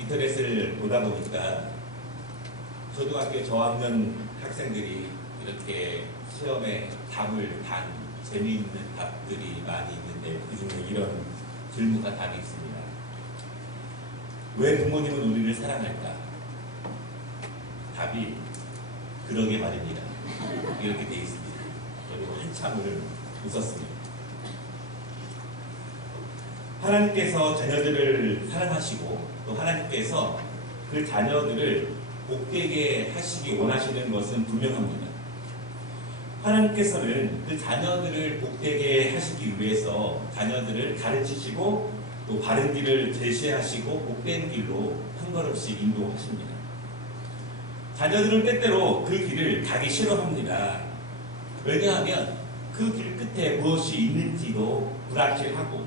인터넷을 보다 보니까 초등학교 저학년 학생들이 이렇게 시험에 답을 단 재미있는 답들이 많이 있는데 그중에 이런 질문과 답이 있습니다. 왜 부모님은 우리를 사랑할까? 답이 그러게 말입니다. 이렇게 되어 있습니다. 그리고 한참을 웃었습니다. 하나님께서 자녀들을 사랑하시고 또 하나님께서 그 자녀들을 복되게 하시기 원하시는 것은 분명합니다. 하나님께서는 그 자녀들을 복되게 하시기 위해서 자녀들을 가르치시고 또 바른 길을 제시하시고 복된 길로 한 걸음씩 인도하십니다. 자녀들은 때때로 그 길을 가기 싫어합니다. 왜냐하면 그 길 끝에 무엇이 있는지도 불확실하고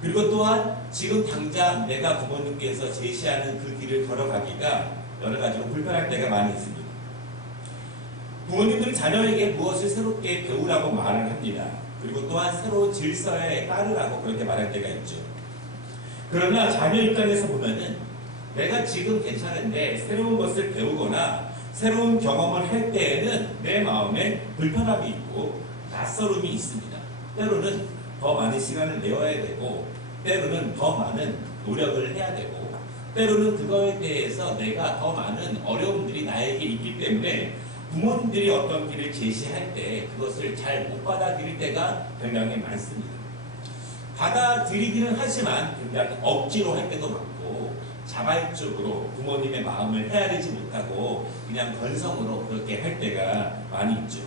그리고 또한 지금 당장 내가 부모님께서 제시하는 그 길을 걸어가기가 여러 가지로 불편할 때가 많이 있습니다. 부모님들은 자녀에게 무엇을 새롭게 배우라고 말을 합니다. 그리고 또한 새로운 질서에 따르라고 그렇게 말할 때가 있죠. 그러나 자녀 입장에서 보면은 내가 지금 괜찮은데 새로운 것을 배우거나 새로운 경험을 할 때에는 내 마음에 불편함이 있고 낯설음이 있습니다. 때로는 더 많은 시간을 내어야 되고 때로는 더 많은 노력을 해야 되고 때로는 그거에 대해서 내가 더 많은 어려움들이 나에게 있기 때문에 부모님들이 어떤 길을 제시할 때 그것을 잘 못 받아들일 때가 굉장히 많습니다. 받아들이기는 하지만 굉장히 억지로 할 때도 많고 자발적으로 부모님의 마음을 헤아리지 못하고 그냥 건성으로 그렇게 할 때가 많이 있죠.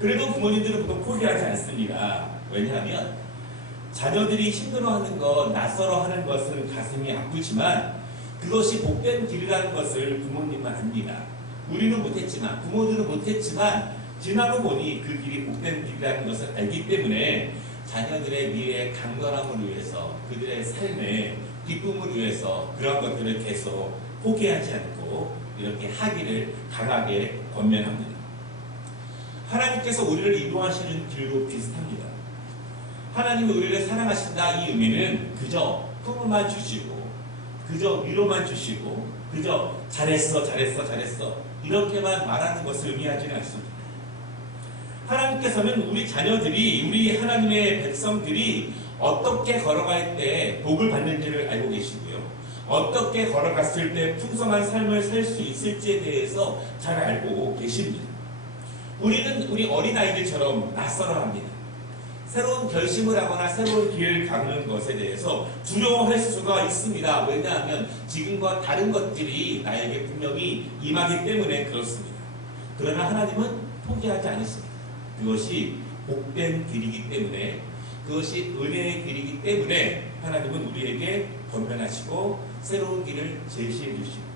그래도 부모님들은 보통 포기하지 않습니다. 왜냐하면 자녀들이 힘들어하는 것, 낯설어하는 것은 가슴이 아프지만 그것이 복된 길이라는 것을 부모님은 압니다. 우리는 못했지만, 부모들은 못했지만 지나고 보니 그 길이 복된 길이라는 것을 알기 때문에 자녀들의 미래의 강건함을 위해서 그들의 삶의 기쁨을 위해서 그런 것들을 계속 포기하지 않고 이렇게 하기를 강하게 권면합니다. 하나님께서 우리를 인도하시는 길도 비슷합니다. 하나님이 우리를 사랑하신다 이 의미는 그저 품만 주시고 그저 위로만 주시고 그저 잘했어 이렇게만 말하는 것을 의미하지는 않습니다. 하나님께서는 우리 자녀들이 우리 하나님의 백성들이 어떻게 걸어갈 때 복을 받는지를 알고 계시고요. 어떻게 걸어갔을 때 풍성한 삶을 살 수 있을지에 대해서 잘 알고 계십니다. 우리는 우리 어린아이들처럼 낯설어합니다. 새로운 결심을 하거나 새로운 길을 가는 것에 대해서 두려워할 수가 있습니다. 왜냐하면 지금과 다른 것들이 나에게 분명히 임하기 때문에 그렇습니다. 그러나 하나님은 포기하지 않으십니다. 그것이 복된 길이기 때문에 그것이 은혜의 길이기 때문에 하나님은 우리에게 권면하시고 새로운 길을 제시해 주시고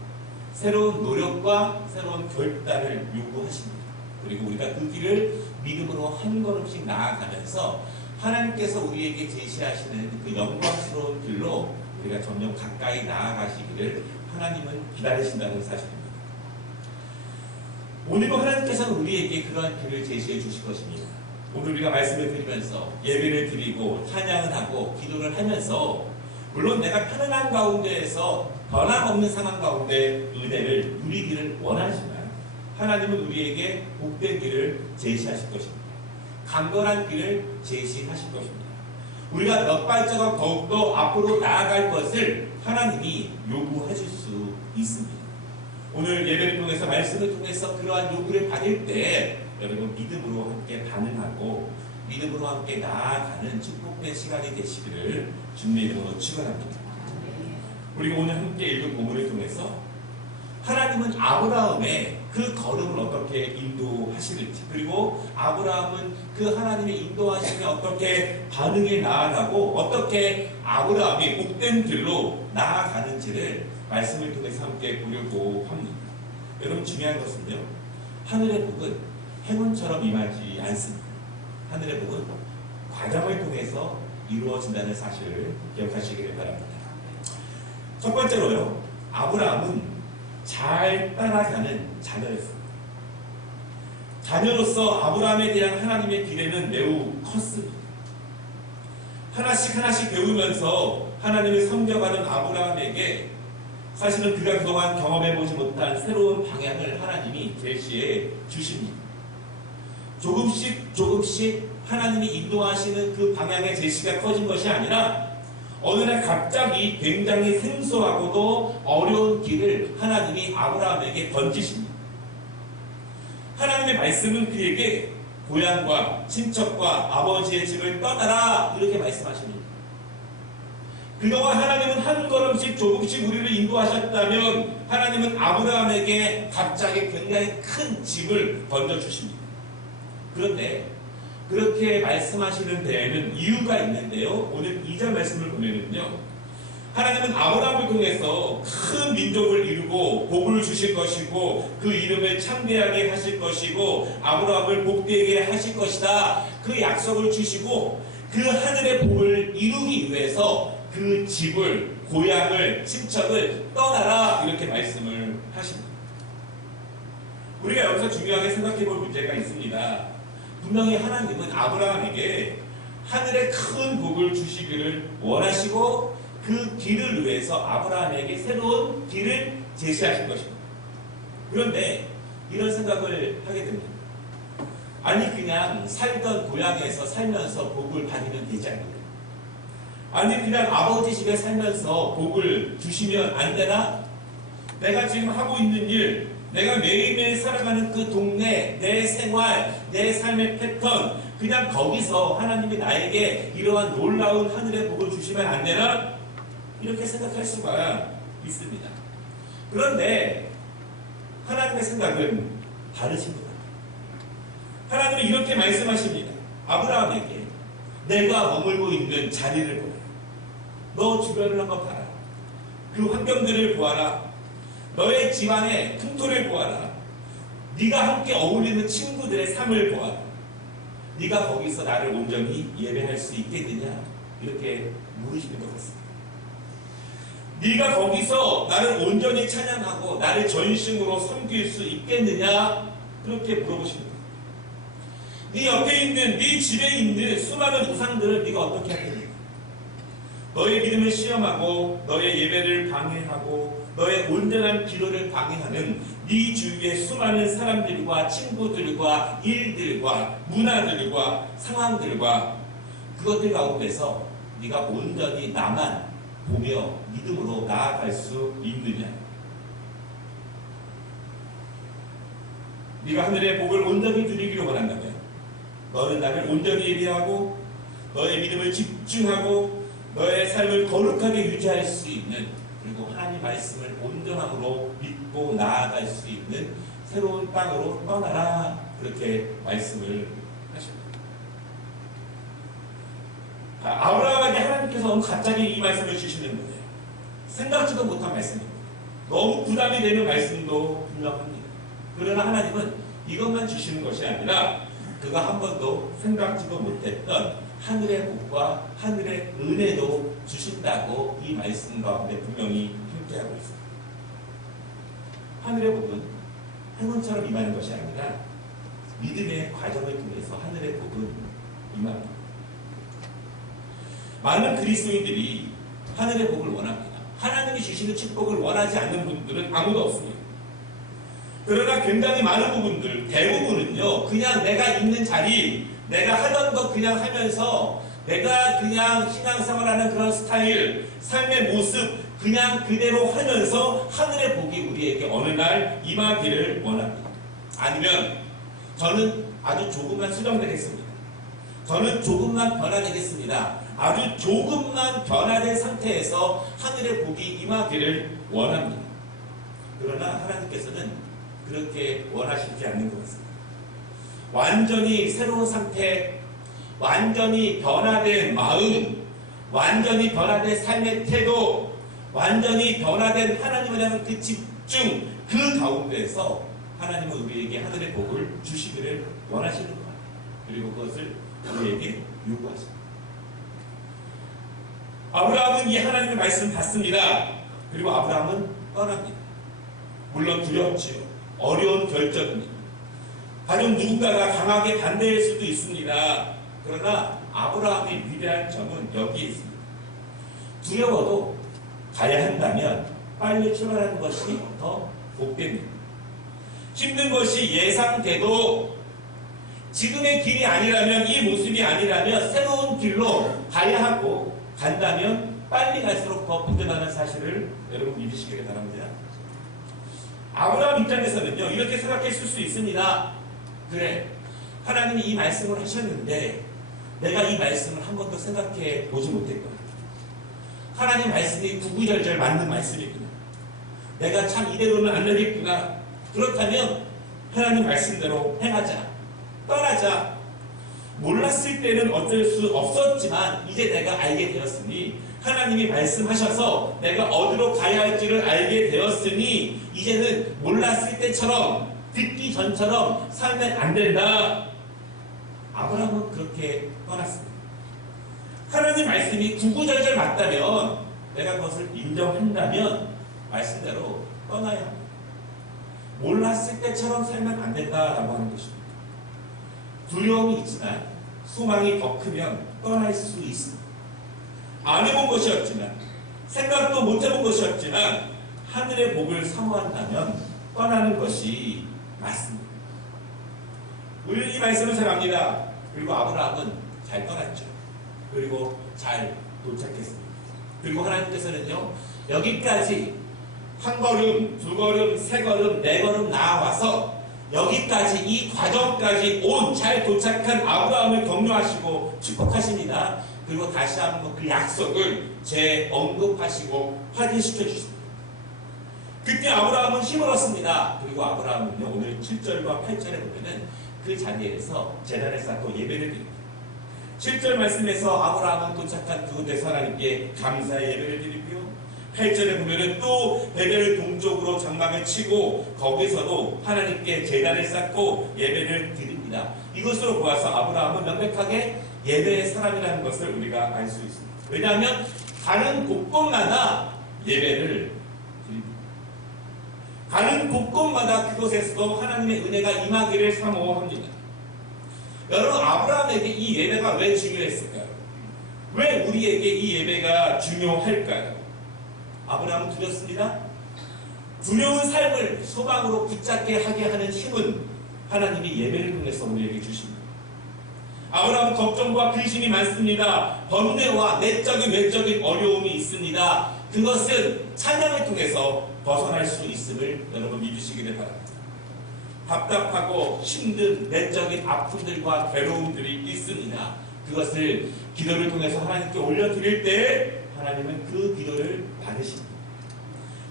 새로운 노력과 새로운 결단을 요구하십니다. 그리고 우리가 그 길을 믿음으로 한 걸음씩 나아가면서 하나님께서 우리에게 제시하시는 그 영광스러운 길로 우리가 점점 가까이 나아가시기를 하나님은 기다리신다는 사실입니다. 오늘도 하나님께서는 우리에게 그러한 길을 제시해 주실 것입니다. 오늘 우리가 말씀을 드리면서 예배를 드리고 찬양을 하고 기도를 하면서 물론 내가 편안한 가운데에서 변함없는 상황 가운데 은혜를 누리기를 원하지만 하나님은 우리에게 복된 길을 제시하실 것입니다. 강건한 길을 제시하실 것입니다. 우리가 몇 발자국 더욱더 앞으로 나아갈 것을 하나님이 요구하실 수 있습니다. 오늘 예배를 통해서 말씀을 통해서 그러한 요구를 받을 때 여러분 믿음으로 함께 반응하고 믿음으로 함께 나아가는 축복된 시간이 되시기를 주님의 이름으로 축원합니다. 우리가 오늘 함께 읽은 본문을 통해서 하나님은 아브라함의 그 걸음을 어떻게 인도하시는지 그리고 아브라함은 그 하나님의 인도하심에 어떻게 반응해 나아가고 어떻게 아브라함이 복된 길로 나아가는지를 말씀을 통해서 함께 보려고 합니다. 여러분 중요한 것은요. 하늘의 복은 행운처럼 임하지 않습니다. 하늘의 복은 과정을 통해서 이루어진다는 사실을 기억하시기를 바랍니다. 첫 번째로요. 아브라함은 잘 따라가는 자녀였습니다. 자녀로서 아브라함에 대한 하나님의 기대는 매우 컸습니다. 하나씩 하나씩 배우면서 하나님을 섬겨가는 아브라함에게 사실은 그가 그동안 경험해보지 못한 새로운 방향을 하나님이 제시해 주십니다. 조금씩 조금씩 하나님이 인도하시는 그 방향의 제시가 커진 것이 아니라 어느 날 갑자기 굉장히 생소하고도 어려운 길을 하나님이 아브라함에게 던지십니다. 하나님의 말씀은 그에게 고향과 친척과 아버지의 집을 떠나라 이렇게 말씀하십니다. 그동안 하나님은 한 걸음씩 조금씩 우리를 인도하셨다면 하나님은 아브라함에게 갑자기 굉장히 큰 집을 던져주십니다. 그런데 그렇게 말씀하시는 데에는 이유가 있는데요. 오늘 2절 말씀을 보면은요. 하나님은 아브라함을 통해서 큰 민족을 이루고 복을 주실 것이고 그 이름을 창대하게 하실 것이고 아브라함을 복되게 하실 것이다. 그 약속을 주시고 그 하늘의 복을 이루기 위해서 그 집을, 고향을, 친척을 떠나라 이렇게 말씀을 하십니다. 우리가 여기서 중요하게 생각해 볼 문제가 있습니다. 분명히 하나님은 아브라함에게 하늘의 큰 복을 주시기를 원하시고 그 길을 위해서 아브라함에게 새로운 길을 제시하신 것입니다. 그런데 이런 생각을 하게 됩니다. 아니 그냥 살던 고향에서 살면서 복을 받으면 되지 않을까? 아니 그냥 아버지 집에 살면서 복을 주시면 안 되나? 내가 지금 하고 있는 일, 내가 매일매일 살아가는 그 동네, 내 생활, 내 삶의 패턴, 그냥 거기서 하나님이 나에게 이러한 놀라운 하늘의 복을 주시면 안 되나? 이렇게 생각할 수가 있습니다. 그런데 하나님의 생각은 다르신 것 같아요. 하나님은 이렇게 말씀하십니다. 아브라함에게 내가 머물고 있는 자리를 보라. 너 주변을 한번 봐라. 그 환경들을 보아라. 너의 집안의 풍토를 보아라. 네가 함께 어울리는 친구들의 삶을 보아라. 네가 거기서 나를 온전히 예배할 수 있겠느냐? 이렇게 물으시는 것 같습니다. 네가 거기서 나를 온전히 찬양하고 나를 전심으로 섬길 수 있겠느냐? 그렇게 물어보십니다. 네 옆에 있는, 네 집에 있는 수많은 우상들을 네가 어떻게 하겠느냐? 너의 믿음을 시험하고 너의 예배를 방해하고 너의 온전한 기도를 방해하는 네 주위의 수많은 사람들과 친구들과 일들과 문화들과 상황들과 그것들 가운데서 네가 온전히 나만 보며 믿음으로 나아갈 수 있느냐? 네가 하늘의 복을 온전히 누리기를 원한다면 너는 나를 온전히 예배하고 너의 믿음을 집중하고 너의 삶을 거룩하게 유지할 수 있는 그리고 하나님 말씀을 온전함으로 믿고 나아갈 수 있는 새로운 땅으로 떠나라 그렇게 말씀을 하십니다. 아브라함에게 하나님께서 갑자기 이 말씀을 주시는 거예요. 생각지도 못한 말씀입니다. 너무 부담이 되는 말씀도 분명합니다. 그러나 하나님은 이것만 주시는 것이 아니라 그가 한 번도 생각지도 못했던 하늘의 복과 하늘의 은혜도 주신다고 이 말씀 가운데 분명히 함께하고 있습니다. 하늘의 복은 행운처럼 임하는 것이 아니라 믿음의 과정을 통해서 하늘의 복은 임합니다. 많은 그리스도인들이 하늘의 복을 원합니다. 하나님이 주시는 축복을 원하지 않는 분들은 아무도 없습니다. 그러나 굉장히 많은 부분들, 대부분은요, 그냥 내가 있는 자리, 내가 하던 것 그냥 하면서 내가 그냥 신앙생활하는 그런 스타일, 삶의 모습 그냥 그대로 하면서 하늘의 복이 우리에게 어느 날 임하기를 원합니다. 아니면 저는 아주 조금만 수정되겠습니다. 저는 조금만 변화되겠습니다. 아주 조금만 변화된 상태에서 하늘의 복이 임하기를 원합니다. 그러나 하나님께서는 그렇게 원하시지 않는 것 같습니다. 완전히 새로운 상태, 완전히 변화된 마음, 완전히 변화된 삶의 태도, 완전히 변화된 하나님에 대한 그 집중, 그 가운데에서 하나님은 우리에게 하늘의 복을 주시기를 원하시는 것 같아요. 그리고 그것을 우리에게 요구하십니다. 아브라함은 이 하나님의 말씀 받습니다. 그리고 아브라함은 떠납니다. 물론 두렵지요. 어려운 결정입니다. 가령 누군가가 강하게 반대할 수도 있습니다. 그러나 아브라함의 위대한 점은 여기에 있습니다. 두려워도 가야 한다면 빨리 출발하는 것이 더 복됩니다. 힘든 것이 예상돼도 지금의 길이 아니라면, 이 모습이 아니라면 새로운 길로 가야 하고, 간다면 빨리 갈수록 더 복되다는 사실을 여러분 믿으시기를 바랍니다. 아브라함 입장에서는요, 이렇게 생각했을 수 있습니다. 그래, 하나님이 이 말씀을 하셨는데 내가 이 말씀을 한 번도 생각해 보지 못했구나. 하나님 말씀이 구구절절 맞는 말씀이구나. 내가 참 이대로는 안 되겠구나. 그렇다면 하나님 말씀대로 행하자. 떠나자. 몰랐을 때는 어쩔 수 없었지만 이제 내가 알게 되었으니, 하나님이 말씀하셔서 내가 어디로 가야 할지를 알게 되었으니 이제는 몰랐을 때처럼, 듣기 전처럼 살면 안 된다. 아브라함은 그렇게 떠났습니다. 하나님 말씀이 구구절절 맞다면, 내가 그것을 인정한다면 말씀대로 떠나야 합니다. 몰랐을 때처럼 살면 안 된다라고 하는 것입니다. 두려움이 있지만 소망이 더 크면 떠날 수 있습니다. 안 해본 것이었지만, 생각도 못 해본 것이었지만 하늘의 복을 사모한다면 떠나는 것이 맞습니다. 우리 이 말씀을 잘 압니다. 그리고 아브라함은 잘 떠났죠. 그리고 잘 도착했습니다. 그리고 하나님께서는요, 여기까지 한 걸음, 두 걸음, 세 걸음, 네 걸음 나와서 여기까지, 이 과정까지 온 잘 도착한 아브라함을 격려하시고 축복하십니다. 그리고 다시 한번 그 약속을 재언급하시고 확인시켜 주십니다. 그때 아브라함은 힘을 얻습니다. 그리고 아브라함은요, 오늘 7절과 8절에 보면은 그 자리에서 제단을 쌓고 예배를 드립니다. 7절 말씀에서 아브라함은 도착한 그곳에서 하나님께 감사의 예배를 드리고요, 8절에 보면은 또 베델 동쪽으로 장막을 치고 거기서도 하나님께 제단을 쌓고 예배를 드립니다. 이것으로 보아서 아브라함은 명백하게 예배의 사람이라는 것을 우리가 알 수 있습니다. 왜냐하면 가는 곳곳마다 예배를 드립니다. 가는 곳곳마다 그곳에서도 하나님의 은혜가 임하기를 사모합니다. 여러분, 아브라함에게 이 예배가 왜 중요했을까요? 왜 우리에게 이 예배가 중요할까요? 아브라함은 두렵습니다. 두려운 삶을 소망으로 붙잡게 하게 하는 힘은 하나님이 예배를 통해서 우리에게 주십니다. 아브라함은 걱정과 근심이 많습니다. 번뇌와 내적인 외적인 어려움이 있습니다. 그것은 찬양을 통해서 벗어날 수 있음을 여러분 믿으시기를 바랍니다. 답답하고 힘든 내적인 아픔들과 괴로움들이 있습니다. 그것을 기도를 통해서 하나님께 올려드릴 때 하나님은 그 기도를 받으십니다.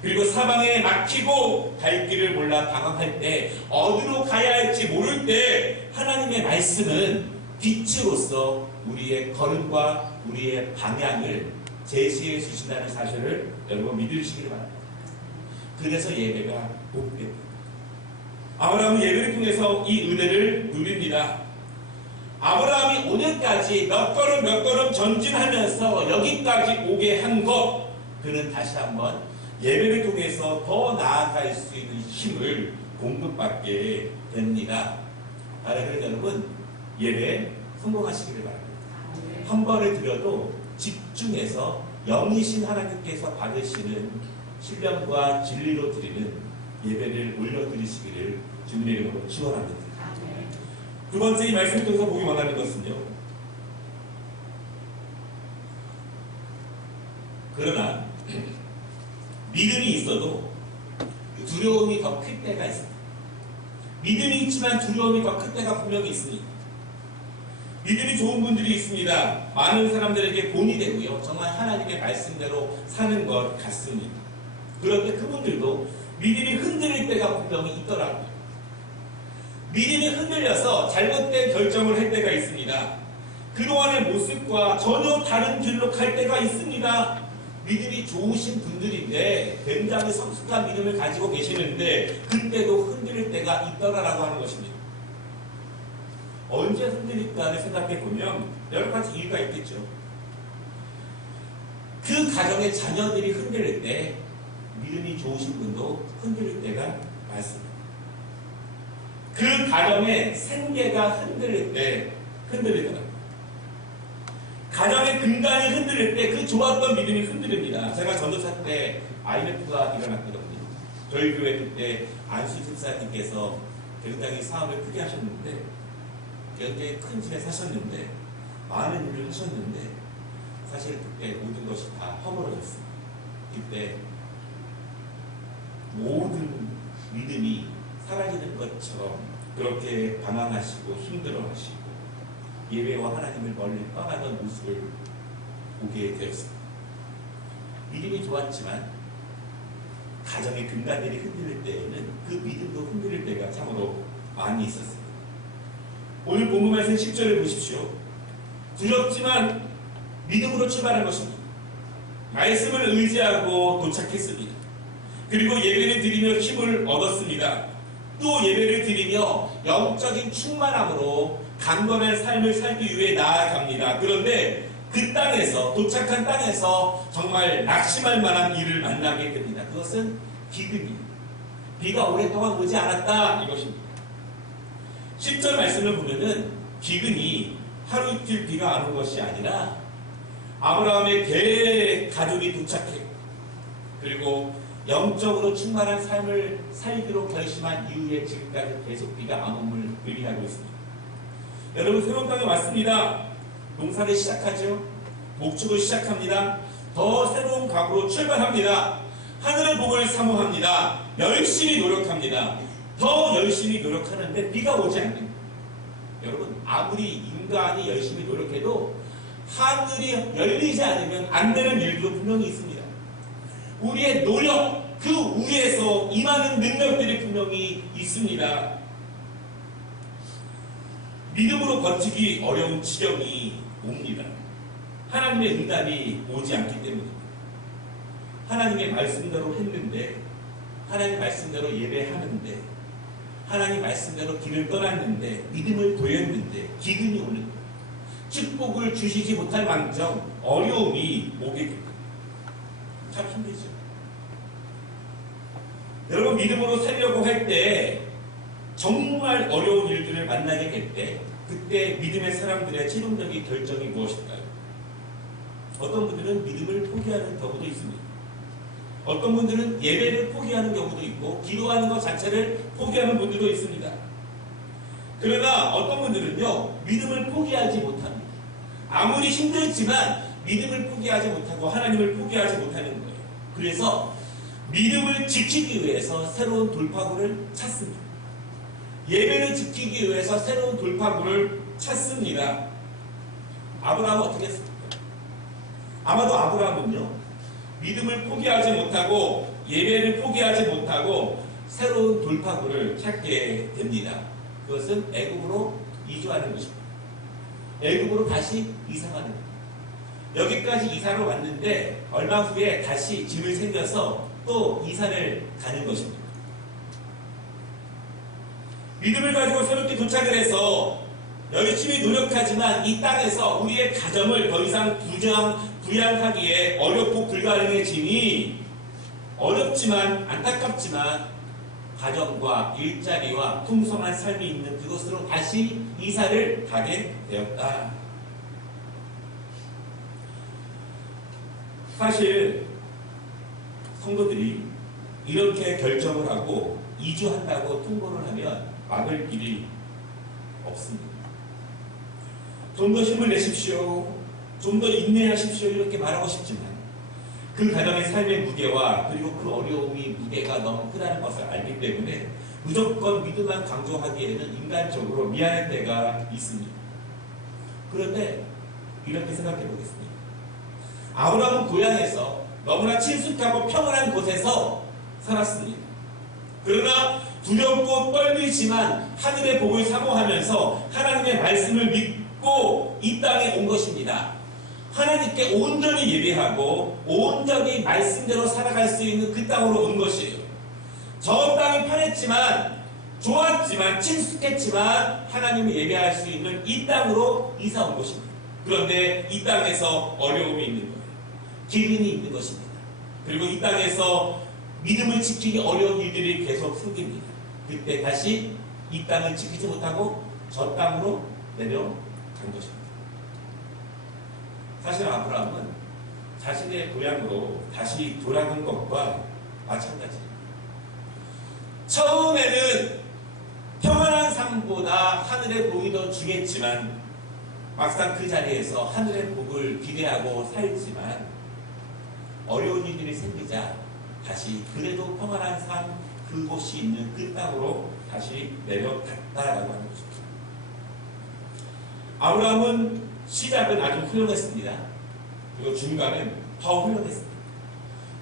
그리고 사방에 막히고 갈 길을 몰라 당황할 때, 어디로 가야 할지 모를 때 하나님의 말씀은 빛으로서 우리의 걸음과 우리의 방향을 제시해 주신다는 사실을 여러분 믿으시기를 바랍니다. 그래서 예배가 복됩니다. 아브라함은 예배를 통해서 이 은혜를 누립니다. 아브라함이 오늘까지 몇 걸음 전진하면서 여기까지 오게 한 것, 그는 다시 한번 예배를 통해서 더 나아갈 수 있는 힘을 공급받게 됩니다. 그래서 여러분, 예배에 성공하시기를 바랍니다. 한 번을 드려도 집중해서 영이신 하나님께서 받으시는 신령과 진리로 드리는 예배를 올려드리시기를 주님의 이름으로 축원합니다. 두 번째, 이 말씀을 통해서 보기 원하는 것은요, 그러나 믿음이 있어도 두려움이 더 클 때가 있습니다. 믿음이 있지만 두려움이 더 클 때가 분명히 있습니다. 믿음이 좋은 분들이 있습니다. 많은 사람들에게 본이 되고요, 정말 하나님의 말씀대로 사는 것 같습니다. 그런데 그분들도 믿음이 흔들릴 때가 분명히 있더라고요. 믿음이 흔들려서 잘못된 결정을 할 때가 있습니다. 그동안의 모습과 전혀 다른 길로 갈 때가 있습니다. 믿음이 좋으신 분들인데 굉장히 성숙한 믿음을 가지고 계시는데 그때도 흔들릴 때가 있더라라고 하는 것입니다. 언제 흔들릴까를 생각해 보면 여러 가지 이유가 있겠죠. 그 가정의 자녀들이 흔들릴 때 믿음이 좋으신 분도 흔들릴 때가 많습니다. 그 가정의 생계가 흔들릴 때 흔들리더라고요. 가정의 근간이 흔들릴 때 그 좋았던 믿음이 흔들립니다. 제가 전도사 때 IMF가 일어났거든요. 저희 교회 그때 안수 집사님께서 굉장히 사업을 크게 하셨는데, 굉장히 큰 집에 사셨는데, 많은 일을 하셨는데, 사실 그때 모든 것이 다 허물어졌어요. 그때 모든 믿음이 사라지는 것처럼 그렇게 방황하시고 힘들어하시고 예배와 하나님을 멀리 떠나던 모습을 보게 되었습니다. 믿음이 좋았지만 가정의 근간들이 흔들릴 때에는 그 믿음도 흔들릴 때가 참으로 많이 있었습니다. 오늘 본문 말씀 10절을 보십시오. 두렵지만 믿음으로 출발한 것입니다. 말씀을 의지하고 도착했습니다. 그리고 예배를 드리며 힘을 얻었습니다. 또 예배를 드리며 영적인 충만함으로 강건한 삶을 살기 위해 나아갑니다. 그런데 그 땅에서, 도착한 땅에서 정말 낙심할 만한 일을 만나게 됩니다. 그것은 기근입니다. 비가 오랫동안 오지 않았다, 이것입니다. 10절 말씀을 보면은 기근이 하루 이틀 비가 안 온 것이 아니라 아브라함의 대가족이 도착했고, 그리고 영적으로 충만한 삶을 살기로 결심한 이후에 지금까지 계속 비가 안 옴을 의미하고 있습니다. 여러분, 새로운 땅에 왔습니다. 농사를 시작하죠. 목축을 시작합니다. 더 새로운 각으로 출발합니다. 하늘의 복을 사모합니다. 열심히 노력합니다. 더 열심히 노력하는데 비가 오지 않습니다. 여러분, 아무리 인간이 열심히 노력해도 하늘이 열리지 않으면 안 되는 일도 분명히 있습니다. 우리의 노력, 그 위에서 임하는 능력들이 분명히 있습니다. 믿음으로 버티기 어려운 지경이 옵니다. 하나님의 응답이 오지 않기 때문입니다. 하나님의 말씀대로 했는데, 하나님 말씀대로 예배하는데, 하나님 말씀대로 길을 떠났는데, 믿음을 보였는데 기근이 오는 거예요. 축복을 주시지 못할 망정 어려움이 오게 됩니다. 참 힘들죠. 여러분, 믿음으로 살려고 할 때 정말 어려운 일들을 만나게 될 때, 그때 믿음의 사람들의 최종적인 결정이 무엇일까요? 어떤 분들은 믿음을 포기하는 경우도 있습니다. 어떤 분들은 예배를 포기하는 경우도 있고 기도하는 것 자체를 포기하는 분들도 있습니다. 그러나 어떤 분들은요, 믿음을 포기하지 못합니다. 아무리 힘들지만 믿음을 포기하지 못하고 하나님을 포기하지 못하는 거예요. 그래서 믿음을 지키기 위해서 새로운 돌파구를 찾습니다. 예배를 지키기 위해서 새로운 돌파구를 찾습니다. 아브라함은 어떻게 했습니까? 아마도 아브라함은요, 믿음을 포기하지 못하고 예배를 포기하지 못하고 새로운 돌파구를 찾게 됩니다. 그것은 애굽으로 이주하는 것입니다. 애굽으로 다시 이사가는 겁니다. 여기까지 이사를 왔는데 얼마 후에 다시 짐을 챙겨서 또 이사를 가는 것입니다. 믿음을 가지고 새롭게 도착을 해서 열심히 노력하지만 이 땅에서 우리의 가정을 더 이상 부양하기에 어렵고 불가능해지니, 어렵지만 안타깝지만 가정과 일자리와 풍성한 삶이 있는 그곳으로 다시 이사를 가게 되었다. 사실 성도들이 이렇게 결정을 하고 이주한다고 통보를 하면 막을 길이 없습니다. 좀 더 힘을 내십시오, 좀 더 인내하십시오, 이렇게 말하고 싶지만 그 가정의 삶의 무게와 그리고 그 어려움이 무게가 너무 크다는 것을 알기 때문에 무조건 믿음만 강조하기에는 인간적으로 미안할 때가 있습니다. 그런데 이렇게 생각해 보겠습니다. 아브라함은 고향에서 너무나 친숙하고 평온한 곳에서 살았습니다. 그러나 두렵고 떨리지만 하늘의 복을 사모하면서 하나님의 말씀을 믿고 이 땅에 온 것입니다. 하나님께 온전히 예배하고 온전히 말씀대로 살아갈 수 있는 그 땅으로 온 것이에요. 저 땅이 편했지만, 좋았지만, 친숙했지만 하나님을 예배할 수 있는 이 땅으로 이사 온 것입니다. 그런데 이 땅에서 어려움이 있는 거예요. 기근이 있는 것입니다. 그리고 이 땅에서 믿음을 지키기 어려운 일들이 계속 생깁니다. 그때 다시 이 땅을 지키지 못하고 저 땅으로 내려간 것입니다. 사실 아브라함은 자신의 고향으로 다시 돌아간 것과 마찬가지예요. 처음에는 평안한 삶보다 하늘의 복이 더 중요했지만 막상 그 자리에서 하늘의 복을 기대하고 살지만 어려운 일들이 생기자 다시 그래도 평안한 삶 그곳이 있는 그 땅으로 다시 내려갔다라고 하는 것입니다. 아브라함은 시작은 아주 훌륭했습니다. 그리고 중간은 더 훌륭했습니다.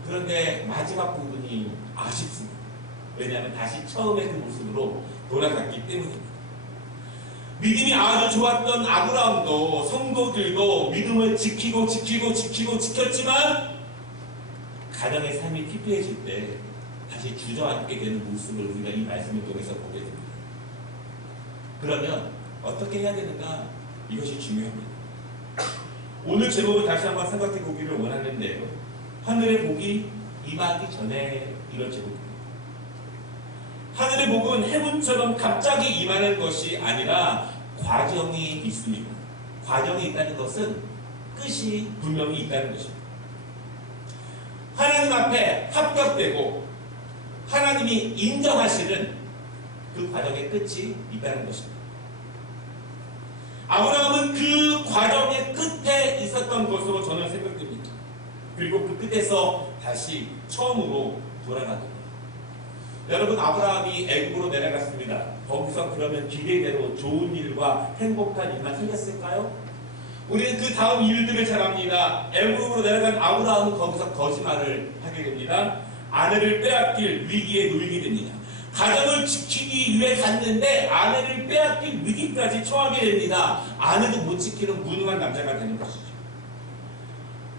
그런데 마지막 부분이 아쉽습니다. 왜냐하면 다시 처음의 그 모습으로 돌아갔기 때문입니다. 믿음이 아주 좋았던 아브라함도 성도들도 믿음을 지켰지만 가정의 삶이 피폐해질 때 다시 주저앉게 되는 모습을 우리가 이 말씀을 통해서 보게 됩니다. 그러면 어떻게 해야 되는가? 이것이 중요합니다. 오늘 제목을 다시 한번 생각해 보기를 원하는데요. 하늘의 복이 임하기 전에 이런 제목입니다. 하늘의 복은 해문처럼 갑자기 임하는 것이 아니라 과정이 있습니다. 과정이 있다는 것은 끝이 분명히 있다는 것입니다. 하나님 앞에 합격되고 하나님이 인정하시는 그 과정의 끝이 있다는 것입니다. 아브라함은 그 과정의 끝에 있었던 것으로 저는 생각됩니다. 그리고 그 끝에서 다시 처음으로 돌아갑니다. 여러분, 아브라함이 애굽으로 내려갔습니다. 거기서 그러면 기대대로 좋은 일과 행복한 일만 생겼을까요? 우리는 그 다음 일들을 잘 압니다. 애굽으로 내려간 아브라함은 거기서 거짓말을 하게 됩니다. 아내를 빼앗길 위기에 놓이게 됩니다. 가정을 지키기 위해 갔는데 아내를 빼앗길 위기까지 처하게 됩니다. 아내도 못 지키는 무능한 남자가 되는 것이죠.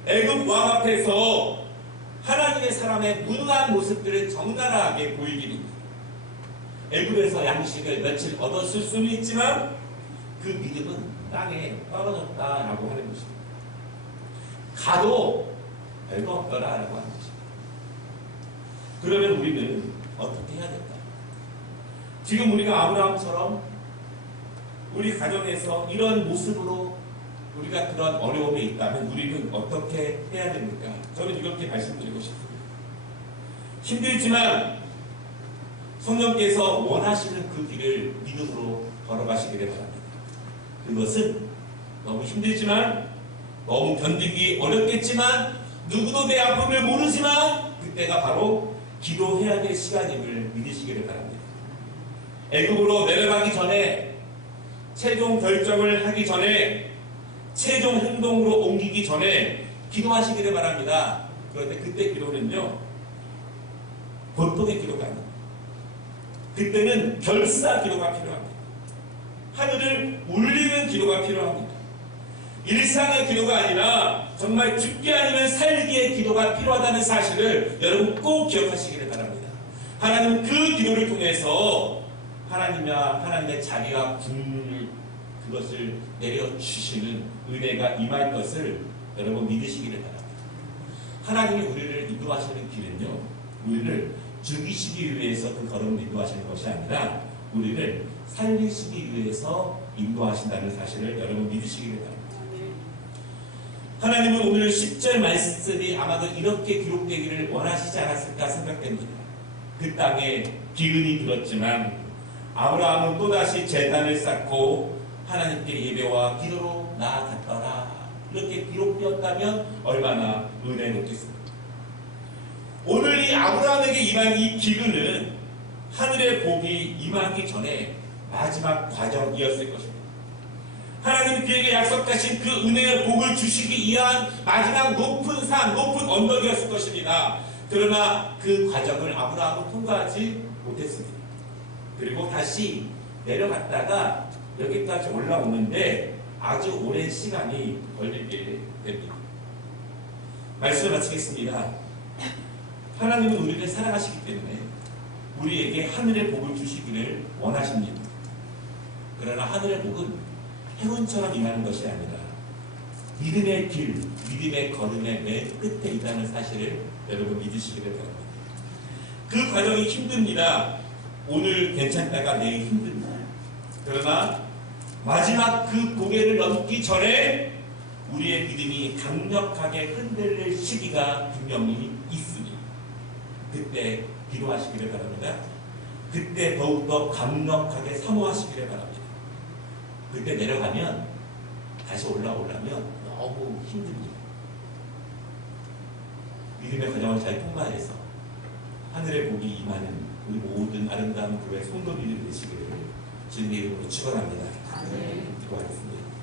애굽 왕 앞에서 하나님의 사람의 무능한 모습들을 적나라하게 보이게 됩니다. 애굽에서 양식을 며칠 얻었을 수는 있지만 그 믿음은 땅에 떨어졌다라고 하는 것입니다. 가도 별거 없더라라고 하는 것입니다. 그러면 우리는 어떻게 해야 될까? 지금 우리가 아브라함처럼 우리 가정에서 이런 모습으로 우리가 그런 어려움에 있다면 우리는 어떻게 해야 됩니까? 저는 이렇게 말씀드리고 싶습니다. 힘들지만 성령께서 원하시는 그 길을 믿음으로 걸어가시기를 바랍니다. 그것은 너무 힘들지만 너무 견디기 어렵겠지만 누구도 내 아픔을 모르지만 그때가 바로 기도해야 될 시간임을 믿으시기를 바랍니다. 애굽으로 내려가기 전에 최종 결정을 하기 전에 최종 행동으로 옮기기 전에 기도하시기를 바랍니다. 그런데 그때 기도는요, 보통의 기도가 아닙니다. 그때는 결사 기도가 필요합니다. 하늘을 울리는 기도가 필요합니다. 일상의 기도가 아니라 정말 죽기 아니면 살기의 기도가 필요하다는 사실을 여러분 꼭 기억하시기를 바랍니다. 하나님은 그 기도를 통해서 하나님의 자비와 국률 그것을 내려주시는 은혜가 임할 것을 여러분 믿으시기를 바랍니다. 하나님이 우리를 인도하시는 길은요, 우리를 죽이시기 위해서 그 걸음을 인도하시는 것이 아니라 우리를 살리시기 위해서 인도하신다는 사실을 여러분 믿으시기를 바랍니다. 하나님은 오늘 10절 말씀이 아마도 이렇게 기록되기를 원하시지 않았을까 생각됩니다. 그 땅에 기근이 들었지만 아브라함은 또다시 제단을 쌓고 하나님께 예배와 기도로 나아갔더라. 이렇게 기록되었다면 얼마나 은혜롭겠습니까? 오늘 이 아브라함에게 임한 이 기근은 하늘의 복이 임하기 전에 마지막 과정이었을 것입니다. 하나님이 그에게 약속하신 그 은혜의 복을 주시기 위한 마지막 높은 산, 높은 언덕이었을 것입니다. 그러나 그 과정을 아브라함은 통과하지 못했습니다. 그리고 다시 내려갔다가 여기까지 올라오는데 아주 오랜 시간이 걸리게 됩니다. 말씀을 마치겠습니다. 하나님은 우리를 사랑하시기 때문에 우리에게 하늘의 복을 주시기를 원하십니다. 그러나 하늘의 복은 행운처럼 임하는 것이 아니라 믿음의 길, 믿음의 걸음의 맨 끝에 있다는 사실을 여러분 믿으시기를 바랍니다. 그 과정이 힘듭니다. 오늘 괜찮다가 내일 힘듭니다. 그러나 마지막 그 고개를 넘기 전에 우리의 믿음이 강력하게 흔들릴 시기가 분명히 있으니 그때 기도하시기를 바랍니다. 그때 더욱더 강력하게 사모하시기를 바랍니다. 그때 내려가면 다시 올라오려면 너무 힘듭니다. 믿음의 과정을 잘 통과해서 하늘의 복이 임하는 우리 모든 아름다운 교회 성도님들 되시기를 주님의 이름으로 축원합니다. 기도하겠습니다.